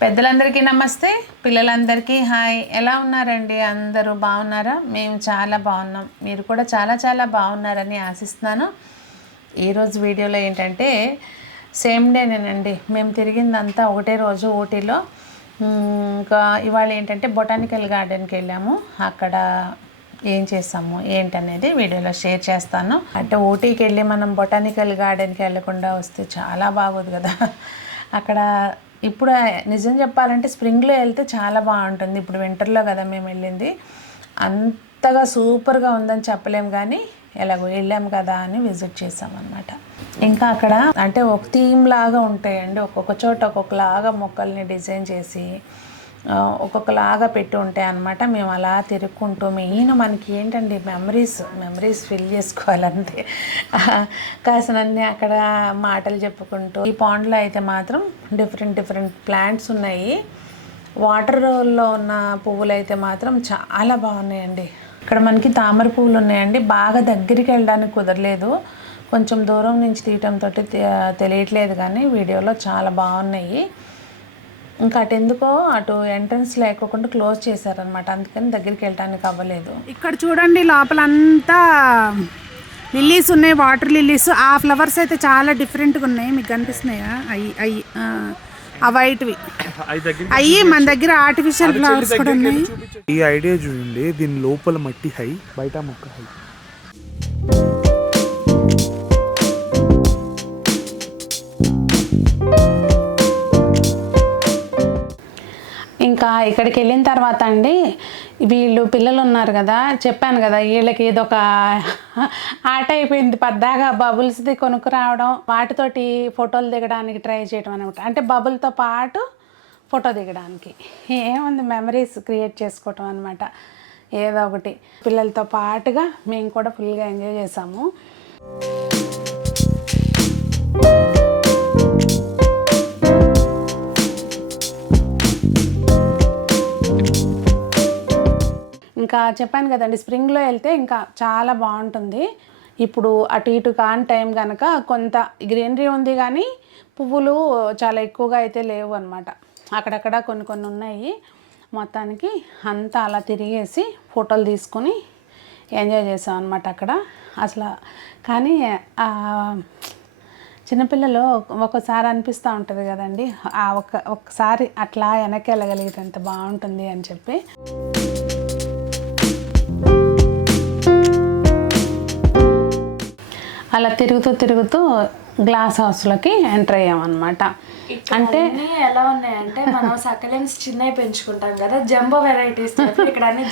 పెద్దలందరికీ నమస్తే, పిల్లలందరికీ హాయ్. ఎలా ఉన్నారండి? అందరూ బాగున్నారా? మేము చాలా బాగున్నాం. మీరు కూడా చాలా చాలా బాగున్నారని ఆశిస్తున్నాను. ఈరోజు వీడియోలో ఏంటంటే సేమ్ డేనేనండి. మేము తిరిగిందంతా ఒకటే రోజు ఊటీలో. ఇంకా ఇవాళ ఏంటంటే బొటానికల్ గార్డెన్కి వెళ్ళాము. అక్కడ ఏం చేస్తాము ఏంటనేది వీడియోలో షేర్ చేస్తాను. అంటే ఊటీకి వెళ్ళి మనం బొటానికల్ గార్డెన్కి వెళ్ళకుండా వస్తే చాలా బాగోదు కదా. అక్కడ ఇప్పుడు నిజం చెప్పాలంటే స్ప్రింగ్లో వెళ్తే చాలా బాగుంటుంది. ఇప్పుడు వింటర్లో కదా మేము వెళ్ళింది. అంతగా సూపర్గా ఉందని చెప్పలేము, కానీ ఎలాగో వెళ్ళాము కదా అని విజిట్ చేసామన్నమాట. ఇంకా అక్కడ అంటే ఒక థీమ్ లాగా ఉంటాయండి. ఒక్కొక్క చోట ఒక్కొక్కలాగా మొక్కల్ని డిజైన్ చేసి ఒక్కొక్కలాగా పెట్టి ఉంటాయి అన్నమాట. మేము అలా తిరుక్కుంటూ మెయిన్ మనకి ఏంటండి మెమరీస్ ఫిల్ చేసుకోవాలంతే. కాసినన్ని అక్కడ మాటలు చెప్పుకుంటూ. ఈ పాండ్లో అయితే మాత్రం డిఫరెంట్ ప్లాంట్స్ ఉన్నాయి. వాటర్లో ఉన్న పువ్వులు అయితే మాత్రం చాలా బాగున్నాయండి. ఇక్కడ మనకి తామర పువ్వులు ఉన్నాయండి. బాగా దగ్గరికి వెళ్ళడానికి కుదరలేదు, కొంచెం దూరం నుంచి తీయటంతో తెలియట్లేదు, కానీ వీడియోలో చాలా బాగున్నాయి. ఇంకా అటు ఎంట్రన్స్ లేకోకుండా క్లోజ్ చేశారనమాట, అందుకని దగ్గరికి వెళ్ళడానికి అవ్వలేదు. ఇక్కడ చూడండి, లోపలంతా లిల్లీస్ ఉన్నాయి, వాటర్ లిల్లీస్. ఆ ఫ్లవర్స్ అయితే చాలా డిఫరెంట్గా ఉన్నాయి. మీకు కనిపిస్తున్నాయా? అయ్యి ఆ వైట్వి అయ్యి మన దగ్గర ఆర్టిఫిషియల్ ఫ్లవర్స్ కూడా ఉన్నాయి. ఈ ఐడియా చూడండి, దీని లోపల మట్టి హై, బయట మొక్క హై. ఇంకా ఇక్కడికి వెళ్ళిన తర్వాత అండి, వీళ్ళు పిల్లలు ఉన్నారు కదా, చెప్పాను కదా వీళ్ళకి ఏదో ఒక ఆట అయిపోయింది. పద్దాగా బబుల్స్ది కొనుక్కు రావడం, వాటితోటి ఫోటోలు దిగడానికి ట్రై చేయడం అనమాట. అంటే బబుల్తో పాటు ఫోటో దిగడానికి ఏముంది, మెమరీస్ క్రియేట్ చేసుకోవటం అనమాట. ఏదో ఒకటి పిల్లలతో పాటుగా మేము కూడా ఫుల్గా ఎంజాయ్ చేసాము. ఇంకా చెప్పాను కదండి, స్ప్రింగ్లో వెళ్తే ఇంకా చాలా బాగుంటుంది. ఇప్పుడు అటు ఇటు కాని టైం కనుక కొంత గ్రీనరీ ఉంది, కానీ పువ్వులు చాలా ఎక్కువగా అయితే లేవు అనమాట. అక్కడక్కడ కొన్ని ఉన్నాయి. మొత్తానికి అంతా అలా తిరిగేసి ఫోటోలు తీసుకొని ఎంజాయ్ చేసాం అనమాట అక్కడ అసలు. కానీ చిన్నపిల్లలు ఒక్కోసారి అనిపిస్తూ ఉంటుంది కదండి, ఒక్కసారి అట్లా వెనక్కి వెళ్ళగలిగితే బాగుంటుంది అని చెప్పి. అలా తిరుగుతూ గ్లాస్ హౌస్లోకి ఎంటర్ అయ్యామన్నమాట. అంటే ఎలా ఉన్నాయంటే, మనం సకలెన్స్ చిన్నవి పెంచుకుంటాం కదా, జంబో వెరైటీస్. ఇక్కడ అన్ని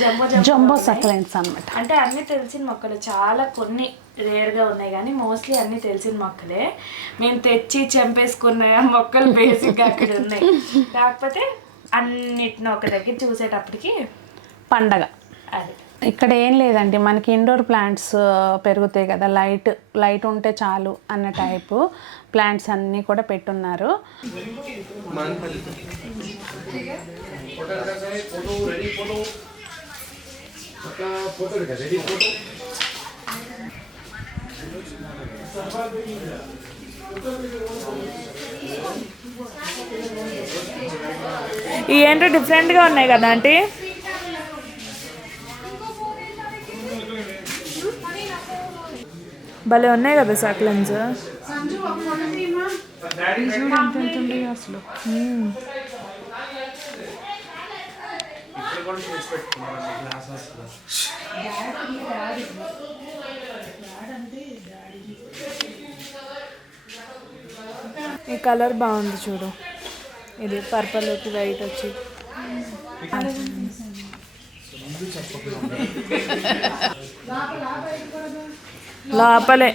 జంబో సకలెన్స్ అన్నమాట. అంటే అన్ని తెలిసిన మొక్కలు, చాలా కొన్ని రేర్గా ఉన్నాయి, కానీ మోస్ట్లీ అన్ని తెలిసిన మొక్కలే. మేము తెచ్చి చంపేసుకున్న మొక్కలు బేసిక్గా అక్కడ ఉన్నాయి. కాకపోతే అన్నిటిని ఒక దగ్గర చూసేటప్పటికి పండగ. అది ఇక్కడ ఏం లేదండి, మనకి ఇండోర్ ప్లాంట్స్ పెరుగుతాయి కదా, లైట్ ఉంటే చాలు అన్న టైపు ప్లాంట్స్ అన్నీ కూడా పెట్టున్నారు. ఏంటో డిఫరెంట్గా ఉన్నాయి కదా ఆంటీ. భలే ఉన్నాయి కదా సక్లెన్స్. అసలు ఈ కలర్ బాగుంది చూడు, ఇది పర్పల్ వైట్ వచ్చి. లోపలే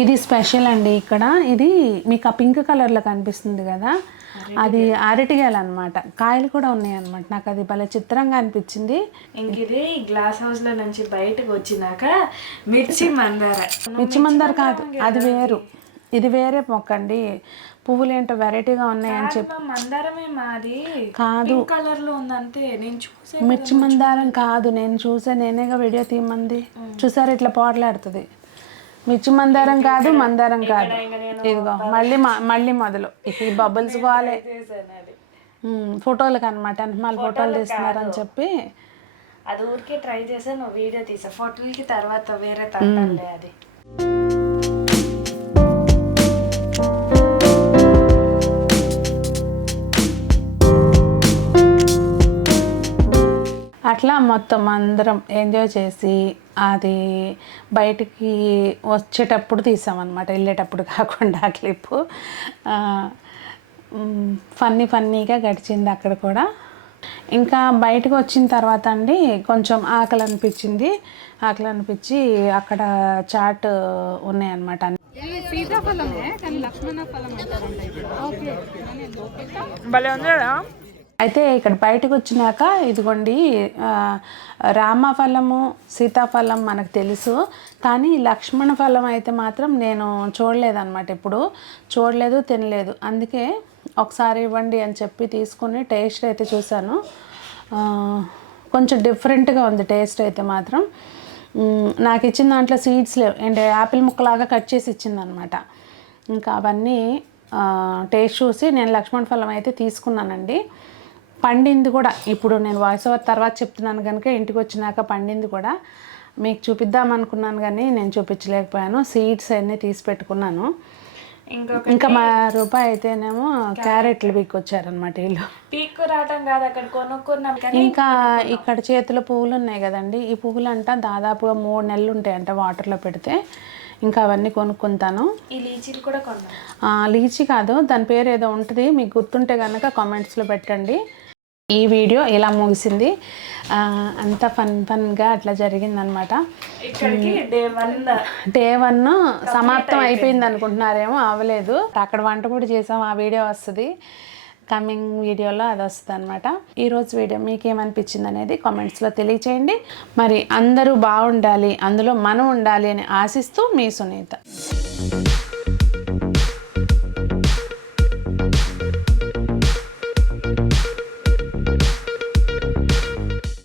ఇది స్పెషల్ అండి. ఇక్కడ ఇది మీకు ఆ పింక్ కలర్లో కనిపిస్తుంది కదా, అది అరటికాయలు అనమాట. కాయలు కూడా ఉన్నాయి అనమాట. నాకు అది భలే చిత్రంగా అనిపించింది. ఇంక ఇది గ్లాస్ హౌస్లో నుంచి బయటకు వచ్చినాక మిర్చి మందార కాదు, అది వేరు. ఇది వేరే మొక్క అండి. పువ్వులు ఏంటో వెరైటీగా ఉన్నాయని చెప్పి. మందారమే మాది కాదు, కలర్ లో ఉందంటే. నేను చూసే మిర్చి మందారం కాదు, నేను చూసా. నేనేగా వీడియో తీయమంది. చూసారు, ఇట్లా పోట్లాడుతుంది. మిర్చి మందారం కాదు, మందారం కాదు. ఇదిగో మళ్ళీ మొదలు ఈ బబుల్స్ కావాలి ఫోటోలకు అనమాట. మళ్ళీ ఫోటోలు తీస్తున్నారని చెప్పి అది ఊరికే ట్రై చేసాను, వీడియో తీసా. ఫోటోలకి తర్వాత వేరే తంటాలే అది. అట్లా మొత్తం అందరం ఎంజాయ్ చేసి అది బయటికి వచ్చేటప్పుడు తీసామన్నమాట, వెళ్ళేటప్పుడు కాకుండా ఆ క్లిప్పు. ఫన్నీగా గడిచింది అక్కడ కూడా. ఇంకా బయటకు వచ్చిన తర్వాత అండి కొంచెం ఆకలి అనిపించి అక్కడ చాట్ ఉన్నాయన్నమాట. అయితే ఇక్కడ బయటకు వచ్చినాక ఇదిగోండి రామఫలము సీతాఫలం మనకు తెలుసు, కానీ లక్ష్మణ ఫలం అయితే మాత్రం నేను చూడలేదన్నమాట, ఎప్పుడు చూడలేదు, తినలేదు. అందుకే ఒకసారి ఇవ్వండి అని చెప్పి తీసుకుని టేస్ట్ అయితే చూశాను. కొంచెం డిఫరెంట్గా ఉంది టేస్ట్ అయితే మాత్రం. నాకు ఇచ్చిన దాంట్లో సీడ్స్ లేవు, అంటే యాపిల్ ముక్కలాగా కట్ చేసి ఇచ్చిందనమాట. ఇంకా అవన్నీ టేస్ట్ చూసి నేను లక్ష్మణ ఫలం అయితే తీసుకున్నానండి. పండింది కూడా, ఇప్పుడు నేను వాయిస్ ఓవర్ తర్వాత చెప్తున్నాను కనుక ఇంటికి వచ్చినాక పండింది కూడా మీకు చూపిద్దాం అనుకున్నాను, కానీ నేను చూపించలేకపోయాను. సీడ్స్ అన్నీ తీసి పెట్టుకున్నాను. ఇంకా మా రూపాయి అయితేనేమో క్యారెట్లు పీక్కొచ్చారనమాట వీళ్ళు. పీక్కు రావటం కాదు, అక్కడ కొనుక్కున్నాం. ఇంకా ఇక్కడ చేతిలో పువ్వులు ఉన్నాయి కదండి, ఈ పువ్వులు అంట దాదాపుగా 3 నెలలు ఉంటాయంట వాటర్లో పెడితే. ఇంకా అవన్నీ కొనుక్కుంటాను. ఈ లీచీలు కూడా కొన్నాను. లీచీ కాదు, దాని పేరు ఏదో ఉంటుంది, మీకు గుర్తుంటే కనుక కామెంట్స్లో పెట్టండి. ఈ వీడియో ఇలా ముగిసింది. అంతా ఫన్గా అట్లా జరిగిందనమాట. డే 1 సమాప్తం అయిపోయింది అనుకుంటున్నారేమో, అవ్వలేదు. అక్కడ వంట కూడా చేసాం, ఆ వీడియో వస్తుంది కమింగ్ వీడియోలో, అది వస్తుంది అనమాట. ఈరోజు వీడియో మీకు ఏమనిపించింది అనేది కామెంట్స్లో తెలియచేయండి. మరి అందరూ బాగుండాలి, అందులో మనం ఉండాలి అని ఆశిస్తూ మీ సునీత.